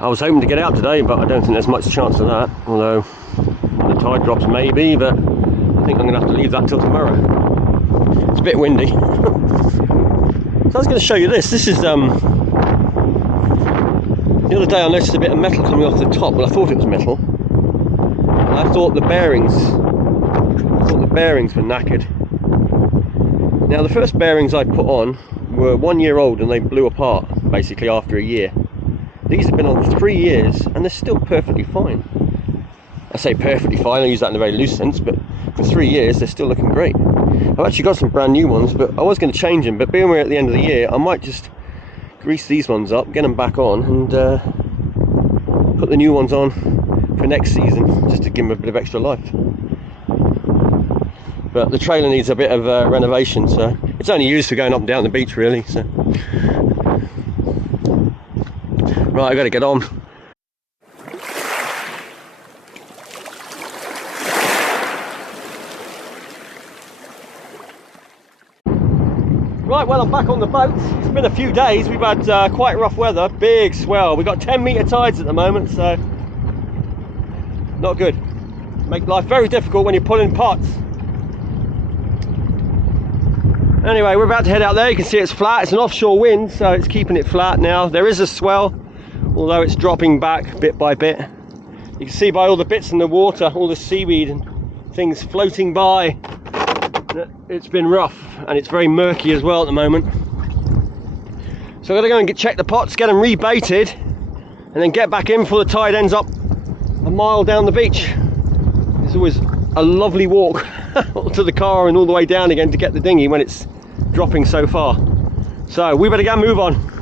I was hoping to get out today, but I don't think there's much chance of that, although the tide drops maybe, but I think I'm going to have to leave that till tomorrow. It's a bit windy. So I was going to show you this. This is the other day I noticed a bit of metal coming off the top. Well, I thought it was metal. And I thought the bearings were knackered. Now the first bearings I put on were 1 year old and they blew apart basically after a year. These have been on 3 years and they're still perfectly fine. I say perfectly fine, I use that in a very loose sense, but for 3 years they're still looking great. I've actually got some brand new ones, but I was going to change them, but being we're at the end of the year, I might just grease these ones up, get them back on, and put the new ones on for next season, just to give them a bit of extra life. But the trailer needs a bit of renovation, so it's only used for going up and down the beach really. So right, I got to get on. Right, well, I'm back on the boat. It's been a few days. We've had quite rough weather, big swell. We've got 10-metre tides at the moment, so not good. Make life very difficult when you're pulling pots. Anyway, we're about to head out there. You can see it's flat. It's an offshore wind, so it's keeping it flat now. There is a swell, although it's dropping back bit by bit. You can see by all the bits in the water, all the seaweed and things floating by, it's been rough, and it's very murky as well at the moment. So I've got to go and check the pots, get them rebaited, and then get back in before the tide ends up a mile down the beach. It's always a lovely walk to the car and all the way down again to get the dinghy when it's dropping so far. So we better go and move on.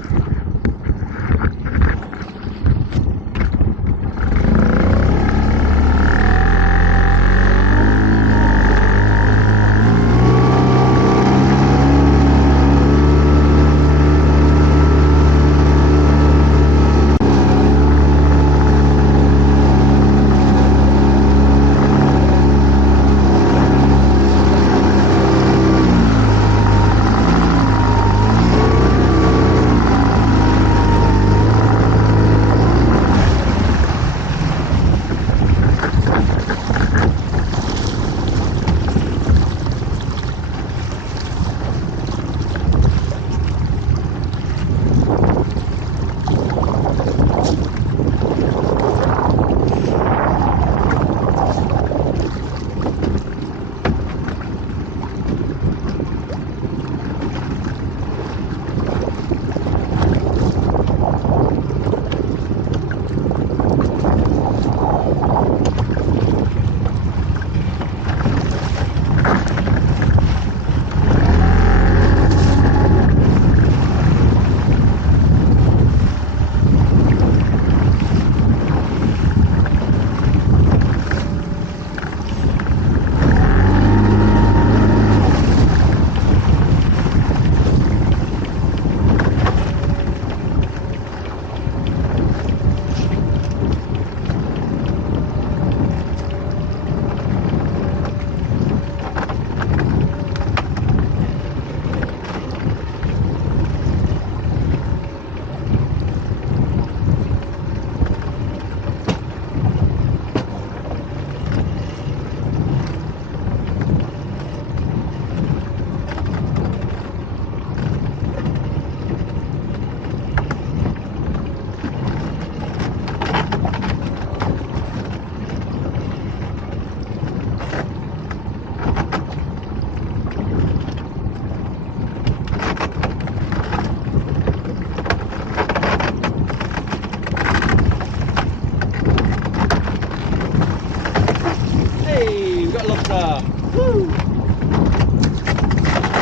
Lobster! Woo!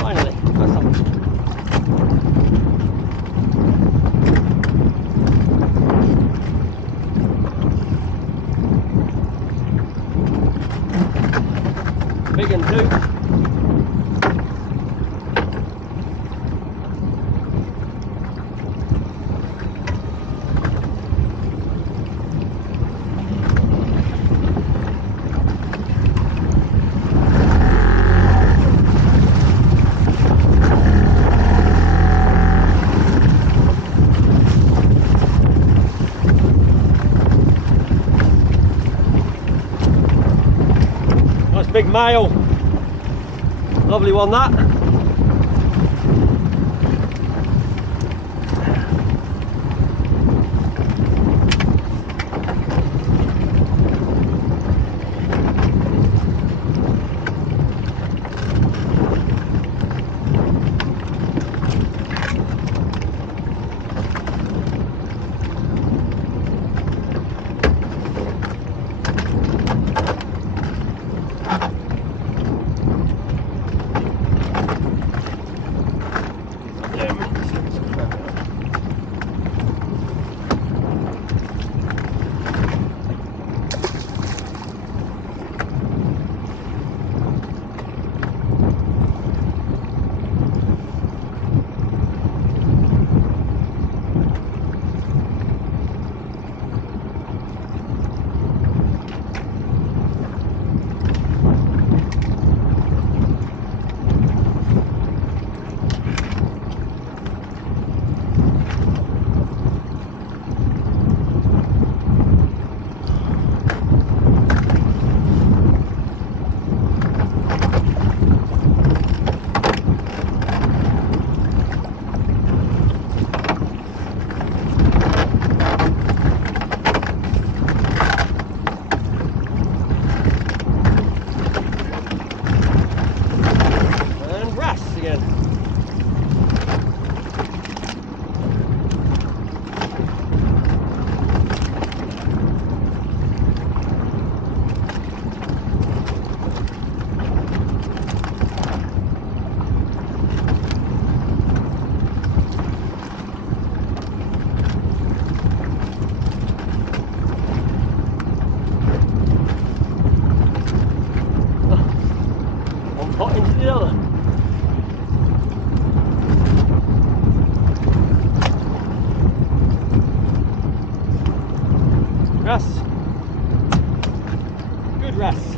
Finally, got something. Big and two. big male. Lovely one that. Wrasse. Good wrasse.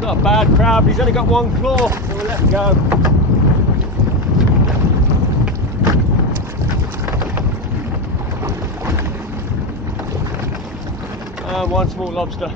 Not a bad crab, he's only got one claw, so we'll let him go. And one small lobster.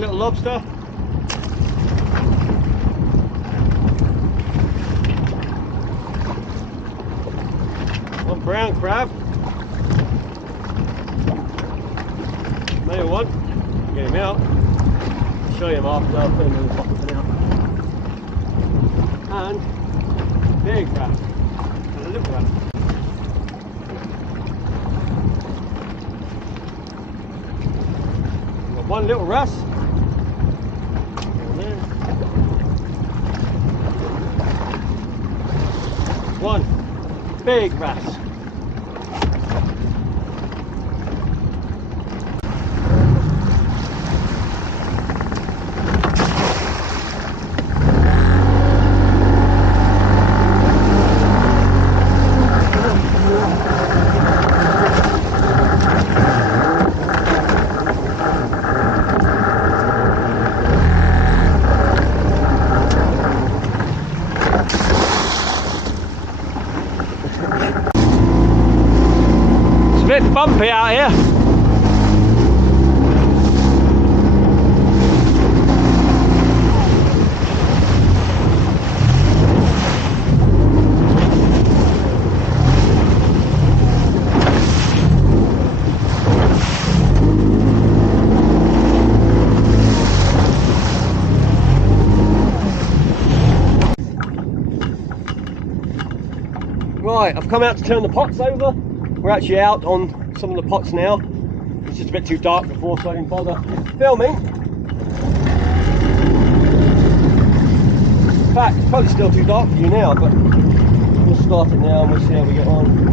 one little lobster. One brown crab. Maybe one. Get him out. I'll show you him after I'll put him in the pocket for now. And big crab. And a little crab. Got one little wrasse. One big wrasse. Bit bumpy out here. Right, I've come out to turn the pots over. We're actually out on some of the pots now. It's just a bit too dark before, so I didn't bother filming. In fact, it's probably still too dark for you now, but we'll start it now and we'll see how we get on.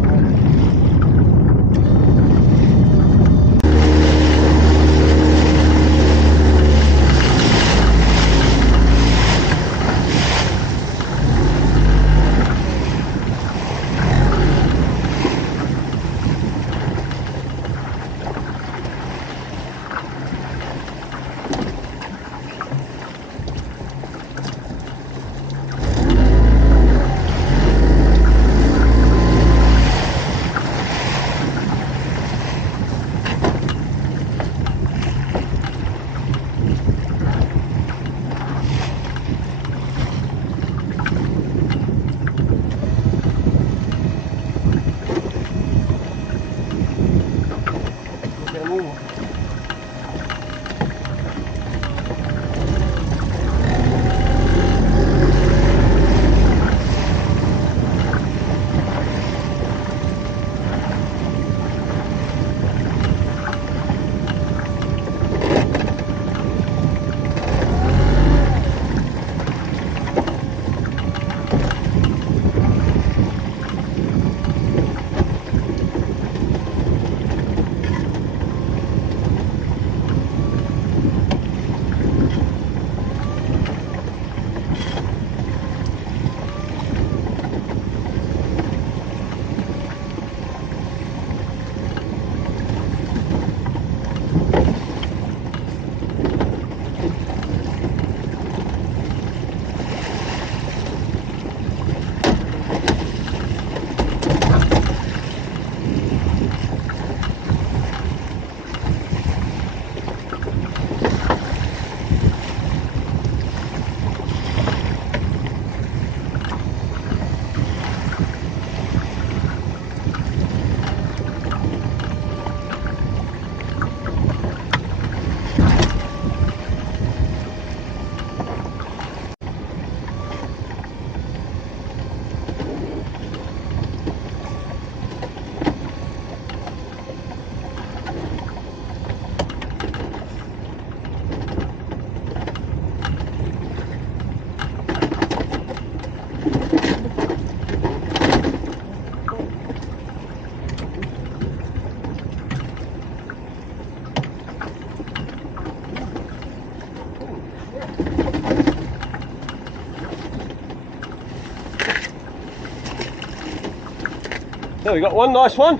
So we got one nice one.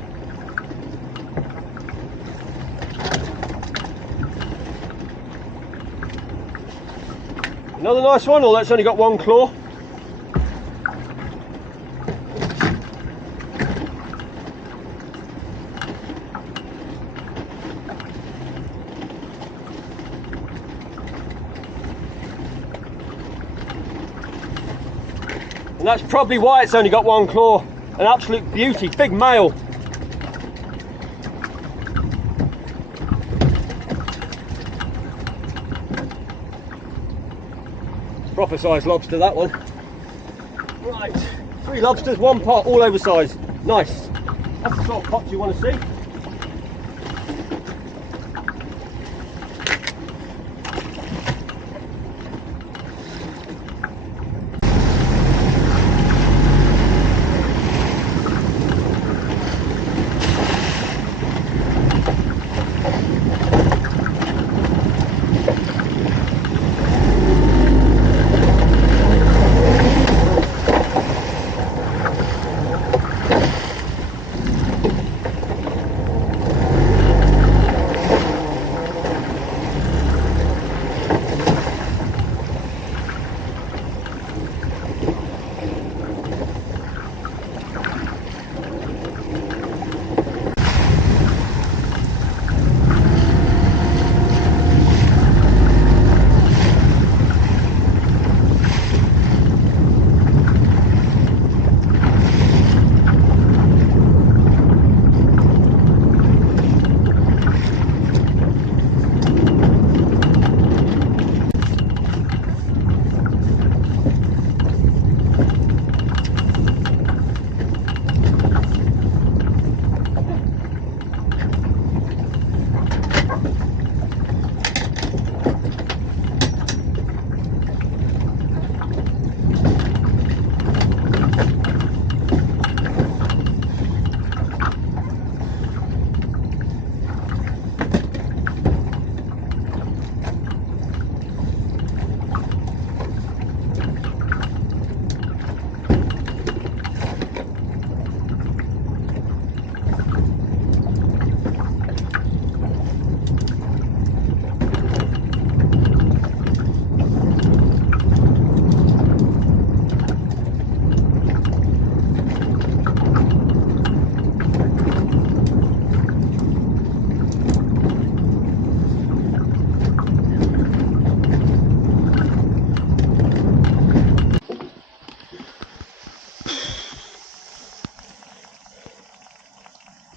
Another nice one, although it's only got one claw. And that's probably why it's only got one claw. An absolute beauty, big male. Proper sized lobster, that one. Right, 3 lobsters, 1 pot, all oversized. Nice. That's the sort of pots you want to see.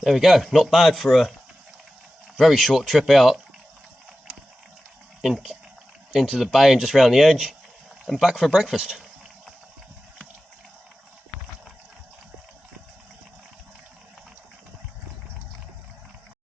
There we go, not bad for a very short trip out into the bay and just round the edge and back for breakfast.